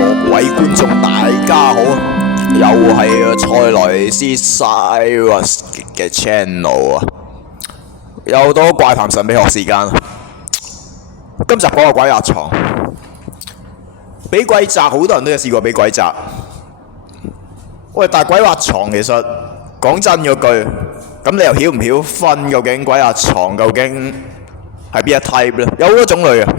各位觀眾大家好，又係蔡萊斯 Cyrus 嘅 channel 啊，又到怪談神秘學時間。今集講個鬼壓床，俾鬼壓好多人都有試過俾鬼壓。喂，但係鬼壓床其實講真嗰句，咁你又曉唔曉分究竟鬼壓床究竟係邊一 type 咧？有好多種類啊。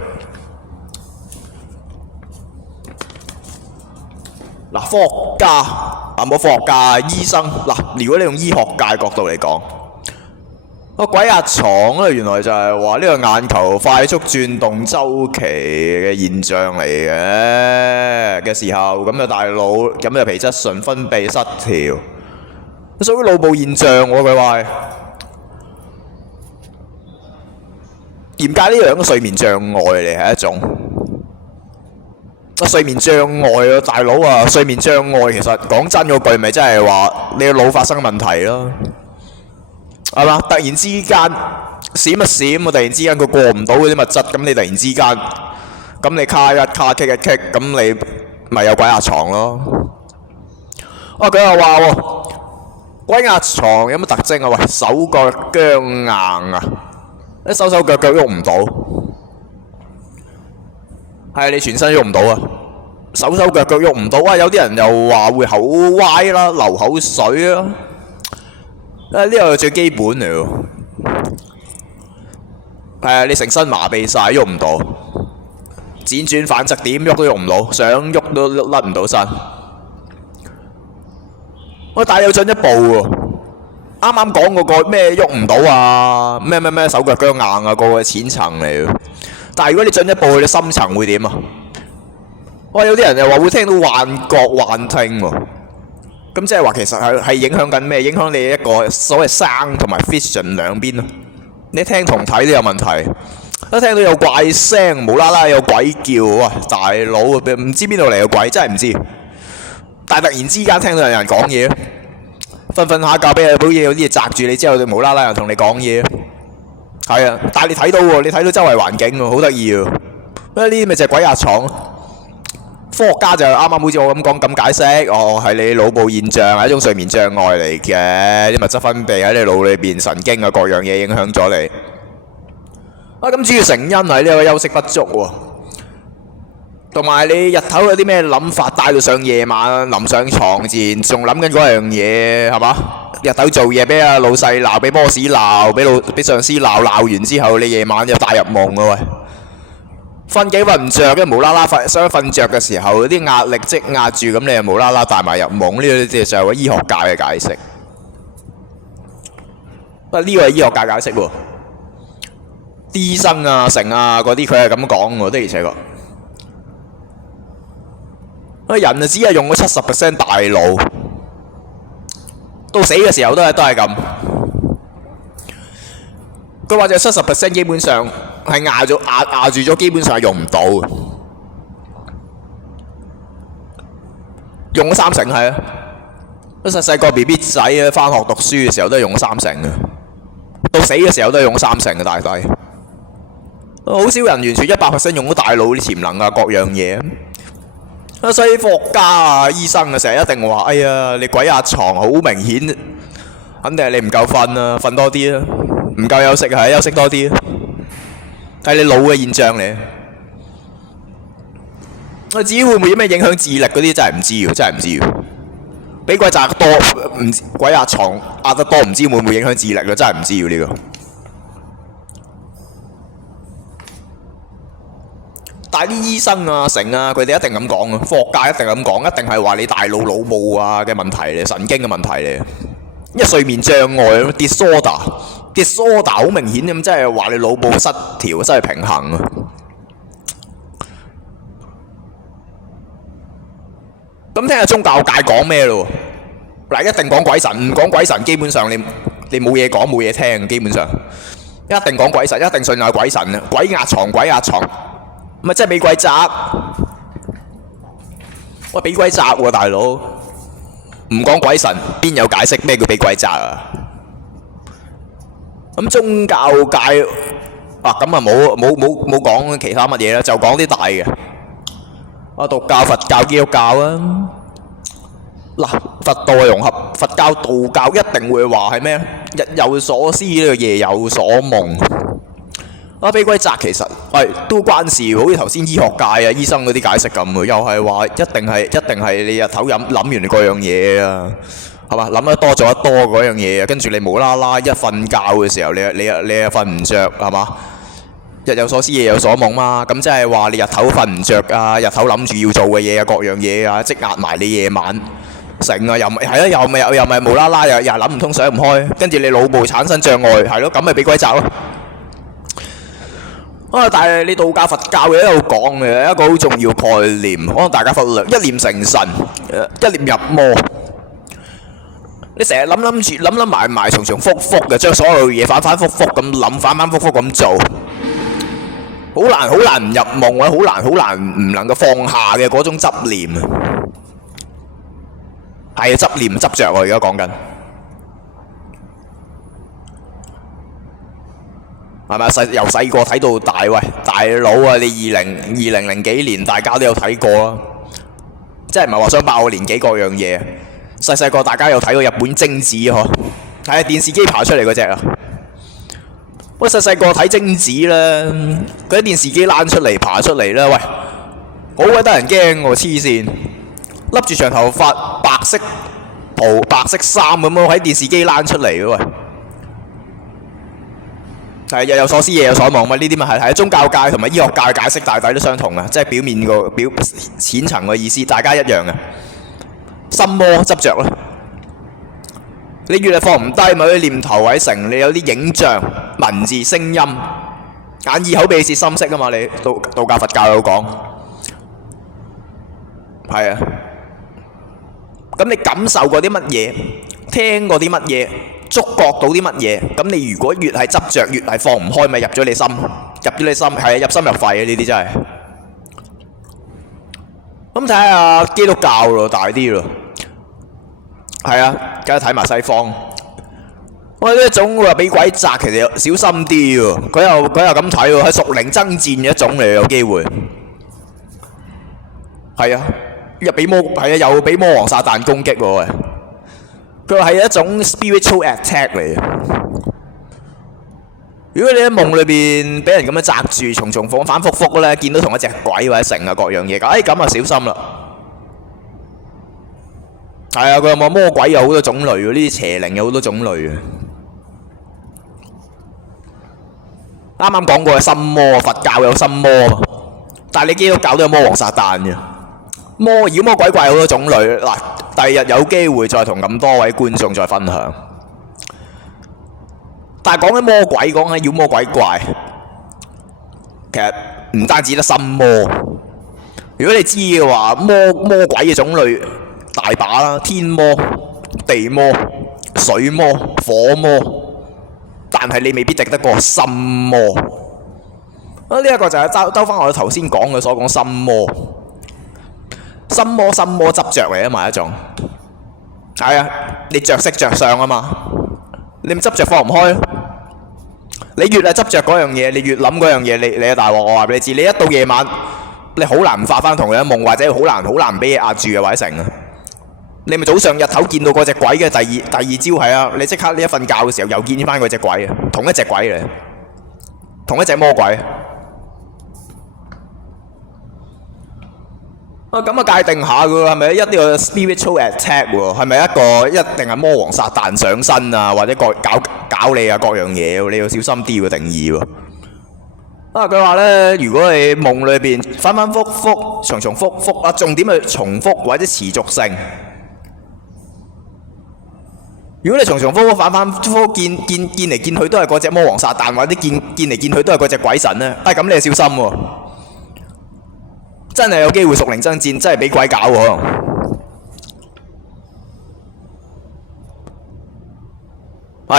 嗱，科學家啊，冇科學家，醫生嗱，如果你用醫學界角度嚟講，個鬼壓床咧，原來就係話呢個眼球快速轉動周期嘅現象嚟嘅時候，咁就大腦咁就皮質醇分泌失調，屬於腦部現象喎。佢話係嚴格呢樣嘅睡眠障礙嚟，係一種。睡眠障礙啊，大佬啊！睡眠障礙其實講真嗰句，咪真係話你個腦發生問題咯，係嘛？突然之間閃一閃，突然之間佢過唔到嗰啲物質，咁你突然之間，咁你卡一卡棘一棘，咁你咪有鬼壓床咯。佢又話喎，鬼壓床有乜特徵啊？喂，手腳僵硬啊，啲手腳喐唔到。係你全身喐唔到啊，手腳喐唔到啊！有啲人又話會口歪啦、流口水啊，呢個係最基本嚟喎。係啊，你成身麻痹晒，喐唔到，輾轉反側點喐都喐唔到，想喐都甩唔到身。但係有進一步喎，啱啱講嗰個咩喐唔到啊，咩手腳僵硬啊，個個係淺層嚟嘅。但係如果你進一步去到深層會點啊？有啲人又話會聽到幻覺、幻聽喎。咁即係話其實係影響緊咩？影響你一個所謂聲同埋 vision 兩邊咯。你聽同睇都有問題。一聽到有怪聲，無啦啦有鬼叫，哇！大佬唔知邊度嚟嘅鬼，真係唔知。但係突然之間聽到有人講嘢，瞓下覺俾有啲嘢擲住你之後，就無啦啦又同你講嘢。係啊，但係你睇到喎，你睇到周圍環境喎，好得意喎。呢啲咪就係鬼壓床。科學家就啱啱好似我咁講咁解釋，係你腦部現象，係一種睡眠障礙嚟嘅，啲物質分泌喺你腦裏邊，神經啊各樣嘢影響咗你。咁主要成因係呢個休息不足喎，同埋你日頭有啲咩諗法，帶到上夜晚臨上床前仲諗緊嗰樣嘢，係嘛？日頭做嘢俾阿老細鬧，俾 boss 鬧，俾上司鬧，鬧完之後你夜晚就帶入夢啊喂！瞓幾瞓唔着，跟住無啦啦想瞓着嘅時候，啲壓力積壓住，咁你又無啦啦帶埋入夢，呢個就係個醫學界嘅解釋。呢個係醫學界解釋喎，啲醫生啊、成啊嗰啲佢係咁講喎，的而且確。人就只係用咗70% 大腦。到死嘅時候都係咁，佢話就70% 基本上係壓住咗，基本上係用唔到嘅，用咗30%係啊！細個 BB 仔啊，返學讀書嘅時候都係用咗30%嘅，到死嘅時候都係用咗30%嘅大抵。好少人完全100% 用咗大腦啲潛能啊，各樣嘢。所以科學家啊、醫生啊，成日一定話：哎呀，你鬼壓床好明顯，肯定係你唔夠瞓啊，瞓多啲啊，唔夠休息係休息多啲，係你腦嘅現象嚟。至於會唔會有咩影響智力嗰啲，真係唔知喎，真係唔知喎。俾鬼壓多，鬼壓床壓得多，唔知會唔會影響智力咯，真係唔知喎呢個。但係啲醫生啊、成啊，佢哋一定咁講啊，科學家一定咁講，一定係話你大腦腦部啊嘅問題嚟，神經嘅問題嚟。因為睡眠障礙 disorder 好明顯咁，即係話你腦部失調、失去平衡啊。咁聽下宗教界講咩咯？嗱，一定講鬼神，唔講鬼神，基本上你冇嘢講、冇嘢聽，基本上一定講鬼神，一定信有鬼神啊！鬼壓床，鬼壓床。咪真係俾鬼壓，喂俾鬼壓喎大佬，唔講鬼神邊有解釋咩叫俾鬼壓啊？咁宗教界咁啊冇講其他乜嘢啦，就講啲大嘅。道教、佛教、基督教啊。嗱，佛道融合佛教、道教，一定會話係咩？日有所思，夜有所夢。俾鬼責其實都關事，好似頭先醫學界啊、醫生嗰啲解釋咁喎，又係話一定係你日頭諗完嗰樣嘢啊，係嘛？諗得多做得多嗰樣嘢啊，跟住你無啦啦一瞓覺嘅時候，你又瞓唔着，係嘛？日有所思，夜有所夢嘛，咁即係話你日頭瞓唔着啊，日頭諗住要做嘅嘢啊，各樣嘢啊，積壓埋你夜晚成啊，又咪無啦啦又諗唔通想唔開，跟住你腦部產生障礙，係咯，咁咪俾鬼責咯。但係你道教、佛教嘅都有講嘅一個好重要概念，可能大家忽略，一念成神，一念入魔。你成日諗埋，重複嘅，將所有嘢反覆咁諗，反覆咁做，好難唔入夢，或者好難唔能夠放下嘅嗰種執念啊！係執念執着，我而家講緊。係咪由細個睇到大？喂，大佬啊！你2000幾年，大家都有睇過啦。即係唔係話想爆我年紀各樣嘢？細個大家有睇過日本貞子嗬？係啊，電視機爬出嚟嗰隻啊！喂，細個睇貞子咧，嗰啲電視機躝出嚟爬出嚟咧，喂，好鬼得人驚喎！黐線，笠住長頭髮、白色袍、白色衫咁樣喺電視機躝出嚟嘅喂。係日有所思，夜有所夢嘛？呢啲咪係宗教界同埋醫學界嘅解釋大抵都相同啊！即係表面個淺層嘅意思，大家一樣嘅。心魔執着咯，你越係放唔低，咪啲念頭喺成，你有啲影像、文字、聲音、眼耳口鼻舌心識啊嘛！你道教、佛教有講，係啊。咁你感受過啲乜嘢？聽過啲乜嘢？觸覺到啲乜嘢？咁你如果越係執着，越係放唔開，咪入咗你心，係啊，入心入肺啊！呢啲真係。咁睇下基督教咯，大啲咯。係啊，梗係睇埋西方。喂，呢一種話俾鬼責，其實小心啲喎。佢又咁睇喎，係屬靈爭戰嘅一種嚟，有機會。係啊，又俾魔王撒旦攻擊喎。佢話係一種 spiritual attack 嚟嘅。如果你喺夢裏邊俾人咁樣擲住，重複反覆咧，見到同一隻鬼或者成啊各樣嘢，咁啊小心啦。係啊，佢有冇魔鬼有好多種類嘅，呢啲邪靈有好多種類嘅。啱啱講過係心魔，佛教有心魔，但係你基督教都有魔王撒旦嘅。妖魔鬼怪好多種類，嗱，第二日有機會再同咁多位觀眾再分享。但係講緊魔鬼，講緊妖魔鬼怪，其實唔單止得心魔。如果你知嘅話，魔鬼嘅種類大把啦，天魔、地魔、水魔、火魔，但係你未必敵得過心魔。呢一個就係兜翻我哋頭先講嘅所講心魔。心魔執着嚟啊嘛，一種係啊，你着色着相啊嘛，你咪執着放唔開咯。你越係執着嗰樣嘢，你越諗嗰樣嘢，你係大鑊。我話俾你知，你一到夜晚，你好難發翻同樣夢，或者好難俾嘢壓住嘅或者成啊。你咪早上日頭見到嗰隻鬼嘅，第二朝係啊，你即刻你一瞓覺嘅時候又見翻嗰隻鬼啊，同一隻鬼嚟，同一隻魔鬼。咁啊界定下噶，係咪一定要 spiritual attack 喎？係咪一定係魔王撒旦上身啊，或者搞你啊各樣嘢？你要小心啲嘅定義喎。佢話咧，如果你夢裏邊反覆重複啊，重點係重複或者持續性。如果你重複反覆見嚟見去都係嗰隻魔王撒旦，或者見嚟見去都係嗰隻鬼神咧，咁你就小心喎。真係有機會屬靈爭戰，真係俾鬼搞喎。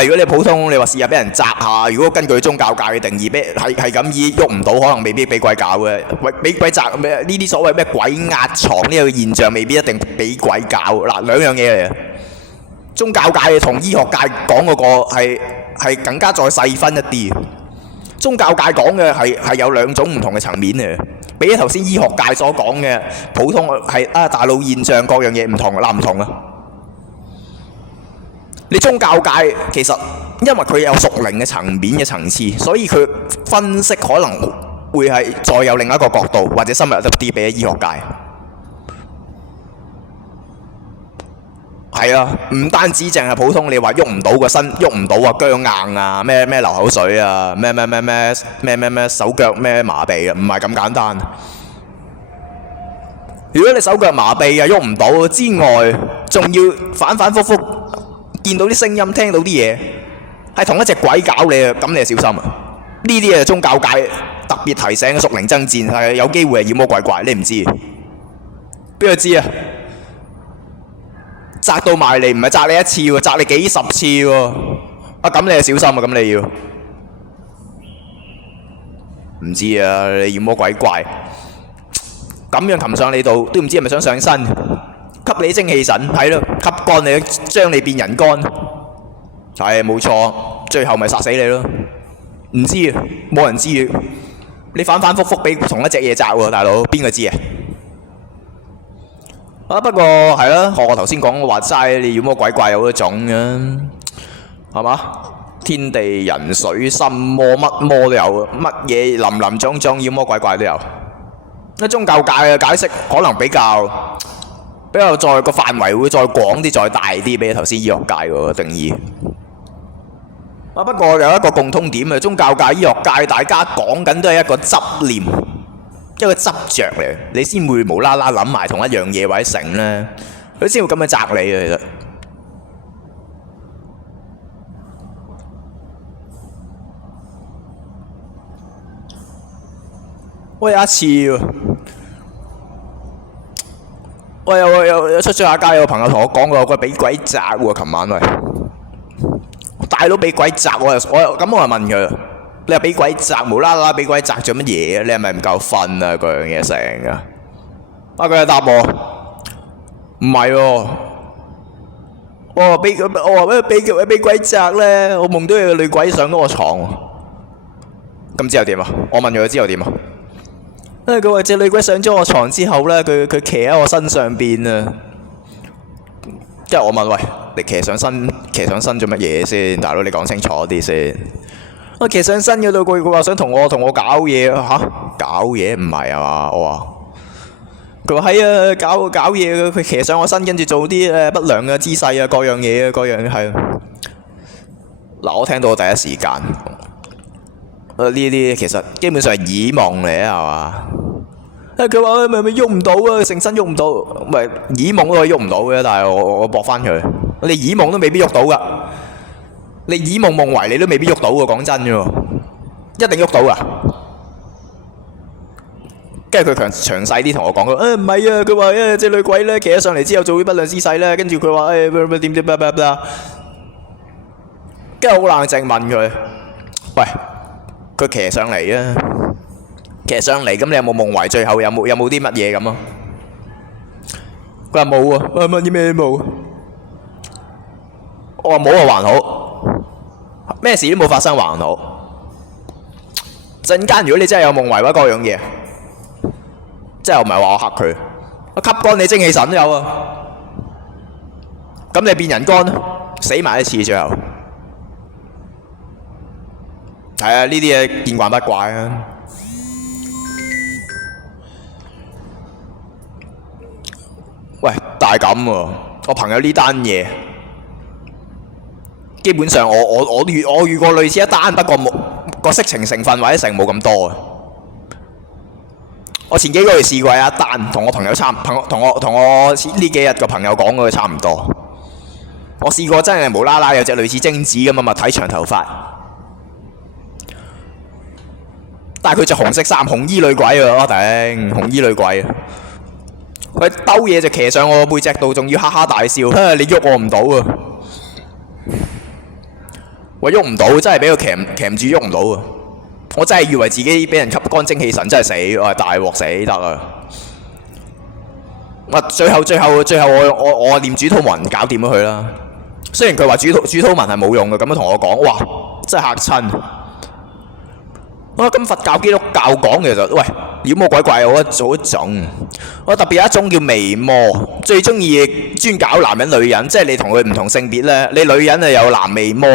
如果你普通，你話試下俾人擲下，如果根據宗教界嘅定義，係咁意喐唔到，可能未必俾鬼搞嘅。俾鬼擲咩？呢啲所謂咩鬼壓床呢個現象，未必一定俾鬼搞。嗱，兩樣嘢嚟嘅。宗教界同醫學界講嗰個係更加再細分一啲。宗教界講嘅係有兩種唔同嘅層面嘅。比起頭先醫學界所講嘅普通係大腦現象各樣嘢唔同，唔同啊！你宗教界其實因為佢有屬靈嘅層面嘅層次，所以佢分析可能會係再有另一個角度，或者深入啲比起醫學界。係啊，唔單止淨係普通，你話喐唔到個身，喐唔到啊，僵硬啊，咩流口水啊，咩手腳咩麻痹啊，唔係咁簡單。如果你手腳麻痹啊，喐唔到之外，仲要反反覆覆見到啲聲音，聽到啲嘢，係同一隻鬼搞你啊，咁你就小心啊！呢啲係宗教界特別提醒嘅屬靈爭戰，係有機會係妖魔鬼怪，你唔知，邊個知啊？擲到埋嚟，唔係擲你一次喎，擲你幾十次喎！咁你就小心啊！咁你要唔知啊？你妖魔鬼怪咁樣擒上你度，都唔知係咪想上身，吸你精氣神，係咯，吸乾你，將你變人乾，係冇錯，最後咪殺死你咯！唔知啊，冇人知啊！你反反覆覆俾同一隻嘢擲喎，大佬，邊個知啊？不過係啦，學我頭先講嘅話齋，你妖魔鬼怪有好多種嘅，係嘛？天地人水心魔乜魔都有，乜嘢林林種種妖魔鬼怪都有。宗教界嘅解釋可能比較再個範圍會再廣啲、再大啲，比頭先醫學界嗰個定義。不過有一個共通點嘅，宗教界、醫學界大家講緊都係一個執念。一個執着嚟，你先會無啦啦諗埋同一樣嘢或者成咧，佢先會咁樣責你嘅。其實，我有一次喎，我有出下街，有個朋友同我講過，佢俾鬼責喎。琴晚喂，大佬俾鬼責，我又問佢。你話俾鬼責，無啦啦俾鬼責做乜嘢啊？你係咪唔夠瞓啊？嗰樣嘢成啊！佢就答我唔係喎，我話俾鬼責咧，我夢到有個女鬼上咗我床喎。咁之後點啊？我問佢之後點啊？佢話隻女鬼上咗我床之後咧，佢騎喺我身上邊啊！即係我問喂，你騎上身做乜嘢先？大佬你講清楚啲先。我騎上身嗰度，佢話想同我搞嘢嚇，搞嘢唔係啊嘛？我話佢話係啊，搞嘢佢騎上我身，跟住做啲不良嘅姿勢啊，各樣嘢啊，各樣係。嗱，我聽到第一時間，呢啲其實基本上係耳夢嚟啊，係嘛？佢話咪喐唔到啊，成身喐唔到，唔係耳夢都可以喐唔到嘅，但係我駁翻佢，你耳夢都未必喐到噶。你耳夢夢為你都未必喐到喎，講真嘅喎，一定喐到噶。跟住佢詳細啲同我講，佢唔係啊，佢話隻女鬼咧騎咗上嚟之後做啲不良姿勢咧，跟住佢話點跟住好冷靜問佢，喂，佢騎上嚟啊，騎上嚟咁你有冇夢為最後有冇啲乜嘢咁啊？佢話冇啊，問啲咩都冇。我話冇啊，還好。咩事都冇發生還好。陣間如果你真係有夢遺或者各樣嘢，即係我唔係話我嚇佢，我吸乾你精氣神都有啊。咁你變人乾死埋一次最後。係啊，呢啲嘢見慣不怪啊。喂，但係咁喎，我朋友呢單嘢。基本上我遇過類似一單，不過冇個色情成分或者成冇咁多啊。我前幾個月試過有一單，同我朋友同我呢幾日個朋友講嘅差唔多。我試過真係無啦啦有隻類似精子咁嘅物體，長頭髮，但係佢着紅色衫，紅衣女鬼啊！我頂，紅衣女鬼啊！佢兜嘢就騎上我背脊度，仲要哈哈大笑，你喐我唔到啊！我喐唔到，真係俾佢鉗住喐唔到啊！我真係以為自己俾人吸乾精氣神，真係死，我係大鑊死得啊！最後我念主禱文搞掂咗佢啦。雖然佢話主禱文係冇用嘅，咁樣同我講，哇！真係嚇親。咁佛教基督教講其實，喂，妖魔鬼怪我做一種，我特別有一種叫魅魔，最中意專搞男人女人，即係你同佢唔同性別咧，你女人啊有男魅魔，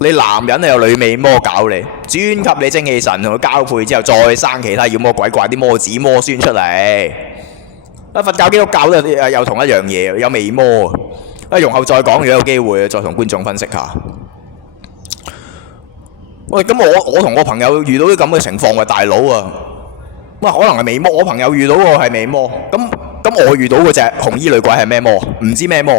你男人啊有女魅魔搞你，專給你精氣神同佢交配之後，再生其他妖魔鬼怪啲魔子魔孫出嚟。佛教基督教都有同一樣嘢，有魅魔。容後再講，如果有機會再同觀眾分析下。喂，咁我同我朋友遇到啲咁嘅情況，喂大佬啊，可能係魅魔。我朋友遇到個係魅魔，咁我遇到嗰隻紅衣女鬼係咩魔？唔知咩魔。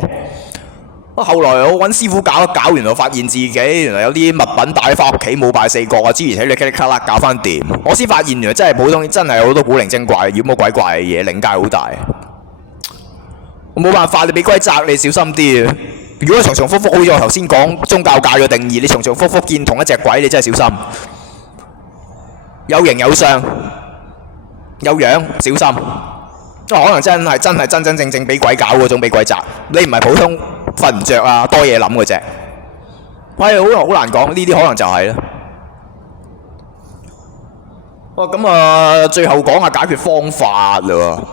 後來我揾師傅搞一搞，原來發現自己原來有啲物品帶翻屋企冇拜四角啊，諸如此類，哩卡啦搞翻掂。我先發現原來真係普通，真係好多古靈精怪、妖魔鬼怪嘅嘢，靈界好大。我冇辦法，你俾鬼責你小心啲啊！如果重重複複，好似我頭先講宗教界嘅定義，你重重複複見同一隻鬼，你真係小心。有形有相，有樣，小心。可能真係真真正俾鬼搞嗰種，俾鬼責。你唔係普通瞓唔着啊，多嘢諗嗰隻。喂，好難講，呢啲可能就係啦。咁啊，最後講下解決方法啦。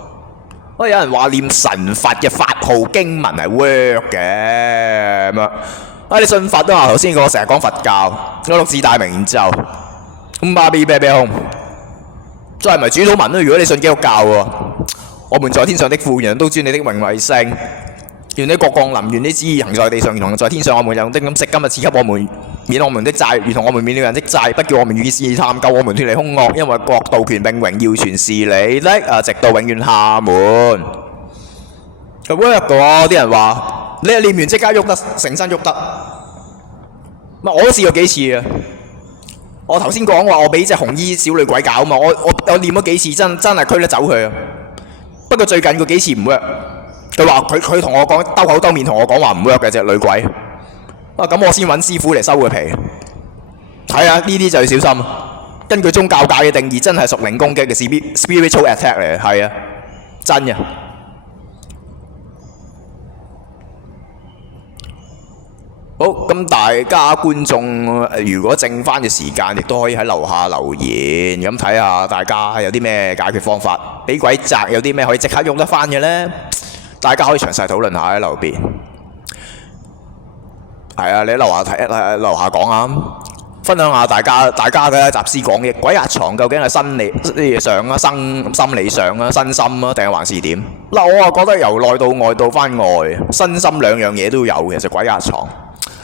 有人話念神佛嘅法號經文係 work 嘅咁啊！你信佛都話頭先我成日講佛教，我六字大明咒，巴比啤啤空，再唔係主禱文啦。如果你信基督教喎，我們在天上的父，人都尊你的名為聖，願你國降臨，願你旨意行在地上，如同在天上。我們有的咁食，今日賜給我們，免我們的債，如同我們免了人的債，不叫我們遇見試探，救我們脫離兇惡，因為國度、權柄、榮耀全是你的，直到永遠下門。work 嘅喎，啲人話你念完即刻喐得，成身喐得。我都試過幾次啊！我頭先講話我俾隻紅衣小女鬼搞嘛，我念咗幾次真係驅得走佢啊！不過最近嗰幾次唔 work，佢話佢同我講兜口兜面同我講話唔 work 嘅隻女鬼。咁我先揾師傅嚟收佢皮。係啊，呢啲就要小心。根據宗教界嘅定義，真係屬靈攻擊嘅 spiritual attack 嚟嘅，係啊，真嘅。好，咁大家觀眾如果剩翻嘅時間，亦都可以喺樓下留言，咁睇下大家有啲咩解決方法，俾鬼責有啲咩可以即刻用得翻嘅呢？大家可以詳細討論下喺樓邊。係啊，你喺樓下睇，樓下講下，分享下大家嘅集思廣益。鬼壓床究竟係心理上啊、心理上啊、身心啊，定係還是點？我啊覺得由內到外到翻外，身心兩樣嘢都有嘅。其實鬼壓床，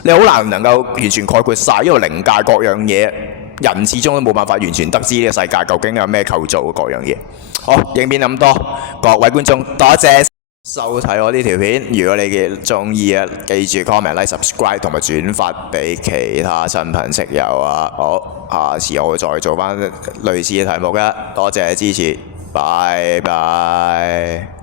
你好難夠完全概括晒，因為靈界各樣嘢，人始終都冇辦法完全得知呢個世界究竟有咩構造各樣嘢。好，影片咁多，各位觀眾多謝收睇我呢條片。如果你嘅中意啊，記住 comment、like、subscribe 同埋轉發俾其他親朋戚友啊。好，下次我會再做翻類似嘅題目嘅。多謝支持，拜拜。